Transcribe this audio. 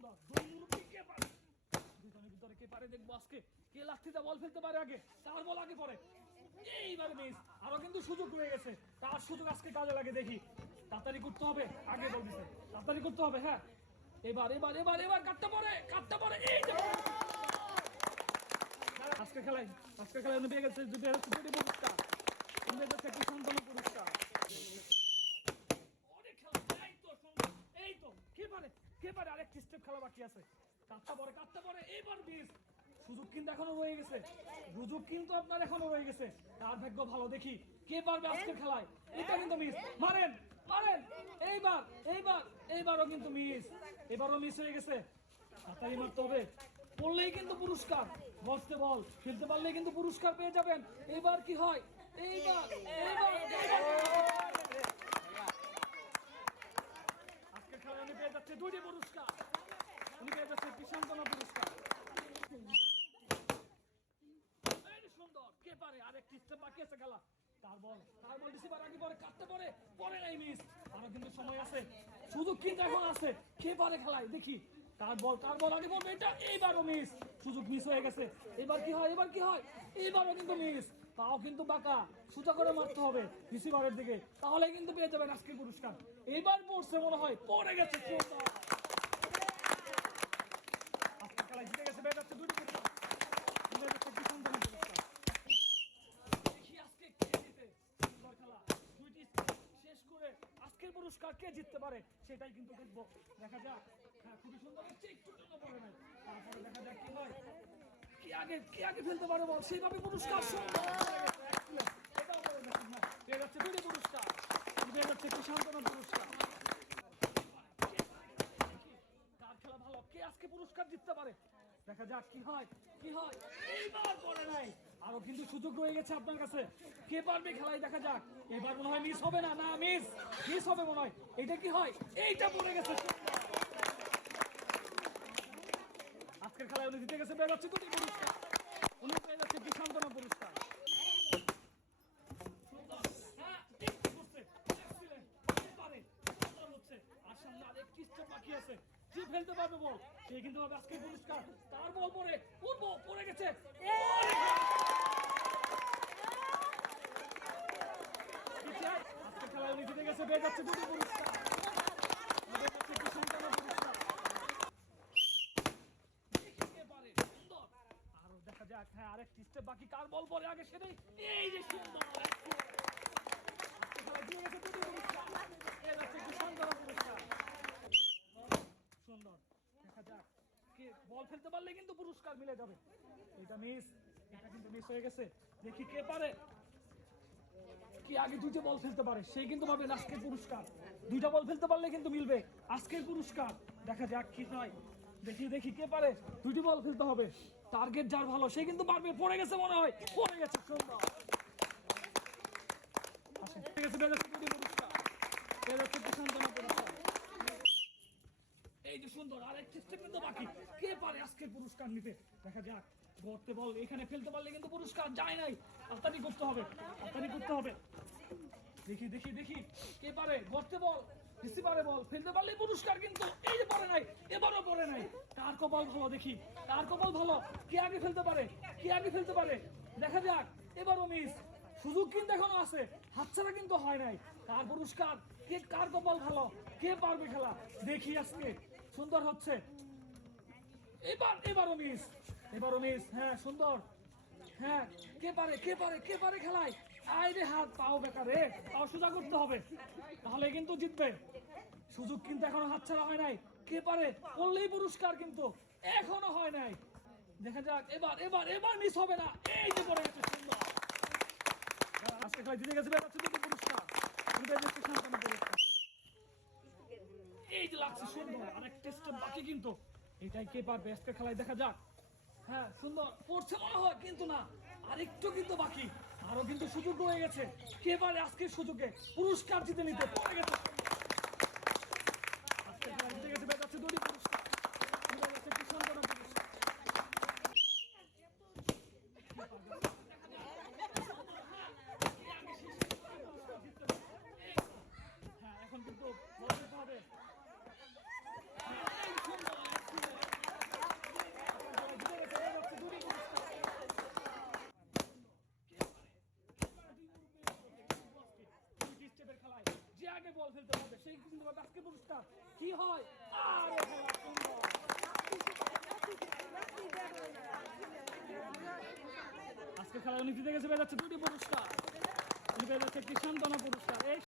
সুন্দর দুই মুরব্বি কে পারে, দুজনের ভিতরে কে পারে দেখবো আজকে কে লাঠিতে বল ফেলতে পারে আগে, তার বল আগে পড়ে। এইবার মিস, আরো কিন্তু সুযোগ রয়ে গেছে, তার সুযোগ আজকে কাজে লাগে। দেখি তাড়াতাড়ি করতে হবে, আগে বলতেছে তাড়াতাড়ি করতে হবে। হ্যাঁ এবার এবার এবার এবার কাটতে পারে এই যে আজকে খেলায় উনি পেয়ে গেছে দুটি পুরস্কার, উনি যাচ্ছে একটি সান্ত্বনা পুরস্কার। অনেক খেলা, এই তো সুন্দর, এই তো কে পারে আরেকটি স্টেপ খেলা বাকি আছে। কাটতে পারে এইবার মিস, সুযোগ কিন্তু এখনো রয়ে গেছে, সুযোগ কিন্তু আপনার এখনো রয়ে গেছে। তার ভাগ্য ভালো, দেখি কে পারবে আজকের খেলায়। এটা কিন্তু মিস, মারেন এইবারও কিন্তু মিস, এবারও মিস হয়ে গেছে। তাড়াতাড়ি মারতে হবে, পড়লেই কিন্তু পুরস্কার, বসতে বল খেলতে পারলেই কিন্তু পুরস্কার পেয়ে যাবেন। এইবার কি হয়, এইবার আজকের খেলায় উনি পেয়ে যাচ্ছে দুটি পুরস্কার, উনি পেয়ে যাচ্ছে একটি সান্ত্বনা পুরস্কার। সুন্দর, কে পারে আরেকটি স্টেপ বাকি আছে খেলা। তার বল রিসিভার আগে কাটতে পরে নাই মিস, আরো কিন্তু সময় আছে, সুযোগ কিন্তু এখন আছে। কে পারে খেলায় দেখি, তার বল আগে পড়বে, এটা এইবারও মিস, সুযোগ মিস হয়ে গেছে। এবার কি হয় এইবারও কিন্তু মিস, তাও কিন্তু বাঁকা, সোজা করে মারতে হবে রিসিভারের দিকে, তাহলে কিন্তু পেয়ে যাবেন আজকের পুরস্কার। এবার পড়ছে মনে হয়, পড়ে গেছে। আজকে খেলায় জিতে গেছে, পেয়ে যাচ্ছে দুটি পুরস্কার, শেষ করে আজকের পুরস্কার কে জিততে পারে সেটাই কিন্তু দেখবো, দেখা যাক। হ্যাঁ খুবই সুন্দর হচ্ছে, একটু জন্য পড়ে নাই, তারপরে দেখা যাক কি হয়, কি আগে ফেলতে পারে বল, সেইভাবে পুরস্কার পেয়ে যাচ্ছে দুটি পুরস্কার, পেয়ে যাচ্ছে একটি সান্ত্বনা পুরস্কার। কার খেলা ভালো, কে আজকে পুরস্কার জিততে পারে, দেখা যাক কি হয়। এইবার পড়ে নাই, আরো কিন্তু সুযোগ রয়ে গেছে আপনার কাছে, কে পারবে খেলায়, দেখা যাক। এবার মনে হয় মিস হবে না, মিস হবে মনে হয়। এটা কি হয়, এইটা পড়ে গেছে। আজকের খেলায় উনি জিতে গেছে, পেয়ে যাচ্ছে দুটি পুরস্কার, উনি পেয়ে যাচ্ছে একটি সান্ত্বনা পুরস্কার। আর সামনে আরেকটি স্টেপ বাকি আছে, যে ফেলতে পারবে বল সে কিন্তু হবে আজকের পুরস্কার। তার বল পড়ে গেছে, আজকের খেলায় উনি জিতে গেছে, পেয়ে যাচ্ছে দুটি পুরস্কার, আরো দেখা যাক। হ্যাঁ আরেকটি স্টেপ বাকি, কার বল পরে আগে সেটাই, এই যে সুন্দর সুন্দর, দেখা যাক কে বল ফেলতে পারলে কিন্তু পুরস্কার মিলে যাবে। এটা কিন্তু মিস হয়ে গেছে, দেখি কে পারে, কি আগে দুইটা বল ফেলতে পারে সেই কিন্তু পাবে আজকের পুরস্কার, দুইটা বল ফেলতে পারলে কিন্তু মিলবে আজকের পুরস্কার। দেখা যাক কি হয়, দেখি কে পারে, দুইটি বল ফেলতে হবে, টার্গেট যার ভালো সে কিন্তু পারবে। পড়ে গেছে মনে হয়, পড়ে গেছে, সুন্দর এই যে সুন্দর আরেকটি স্টেপ কিন্তু বাকি, কে পারে আজকের পুরস্কার নিতে, দেখা যাক। গর্তে বল এখানে ফেলতে পারলে কিন্তু পুরস্কার যায় নাই, তাড়াতাড়ি করতে হবে। দেখি কে পারে, গর্তে বল রিসিভারে বল ফেলতে পারলে পুরস্কার, কিন্তু এই যে পড়ে নাই, এবারও পড়ে নাই। কার কপাল ভালো, দেখি কার কপাল ভালো, কে আগে ফেলতে পারে, দেখা যাক। এবারও মিস, সুযোগ কিন্তু এখনো আছে, হাতছাড়া কিন্তু হয় নাই। কার পুরস্কার, কার কপাল ভালো, কে পারবে খেলা, দেখি আজকে সুন্দর হচ্ছে। এবারও মিস, হ্যাঁ সুন্দর, হ্যাঁ কে পারে খেলায়, আইরে হাত পাও বেকার রে, পাও সোজা করতে হবে, তাহলে কিন্তু জিতবে। সুযোগ কিন্তু এখনো হাতছাড়া হয় নাই, কে পারে বললেই পুরস্কার কিন্তু এখনো হয় নাই, দেখা যাক। এবার মিস হবে না, এই যে পড়ে গেছে, সুন্দর আজকে খেলায় জিতে গেছে, পুরস্কার এই যে লাগছে সুন্দর, আরেকটা স্টেপ বাকি কিন্তু, এটাই কে পারবে আজকে খেলায়, দেখা যাক। হ্যাঁ সুন্দর পড়ছে মনে হয়, কিন্তু না, আরেকটু কিন্তু বাকি, আরো কিন্তু সুযোগ রয়ে গেছে, কে পারে আজকের সুযোগে পুরস্কার জিতে নিতে। পড়ে গেছে, আজকে খেলায় জিতে গেছে, বের হচ্ছে দুটি পুরস্কার, একটি সান্ত্বনা পুরস্কার। হ্যাঁ এখন কিন্তু বলতে হবে, বল ফেলতে পারবে সেই কিন্তু পাবে আজকে পুরস্কার। কি হয়? আরে খেলা সুন্দর। আজকে খেলা উনি জিতে গেছে, পেয়ে যাচ্ছে 2টি পুরস্কার। উনি পেয়ে যাচ্ছে একটি সান্ত্বনা পুরস্কার। এই